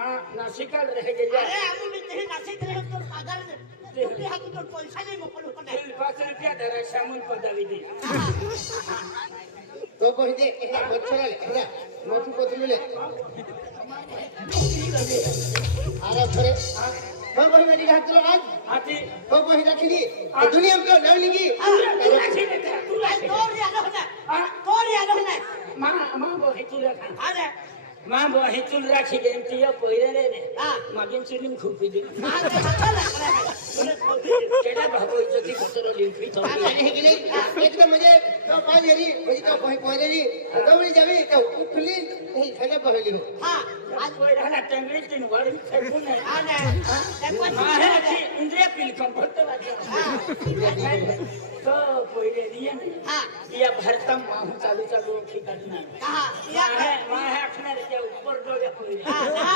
नाशिकाला रह गेले अरे आम्ही ते नाशिक रहे तो पगार रुपये हात तो पैसा नाही मोकळ होता नाही 5 रुपया दरा शामून पदावी दे तो कोणते एकदा मच्छर एकदा मोठी कोथमीर अरे खरे हो कोणी मेडी घातलो आज आती हो कोणी राखली दुनिया को नवलिंगी तू राखी दे तू राखी तोरी आलो ना तोरी आलो ना मा बो हे तुला खा अरे मा बो हे तुला राखी दे ती पहिरे ने हा मागेन चुलीम खूप दिली अरे केडा भाऊ इज्जती कचरो लिंफी तो हे की नाही एकदम म्हणजे तो पाजेरी म्हणजे तो पहिरेरी दवळी जावी तो उठली नाही खाना पहली हो हा आज पहिला टंगडी तीन वाडी फेकून नाही अरे महाराज इंद्रिया पिलकम भरतो वाचा तो पहिले रिया नाही हा या भारतम माहू चालू चालू ठिकाणी नाही हा या माहे आखणार त्या उपर डोळ्या पहिले हा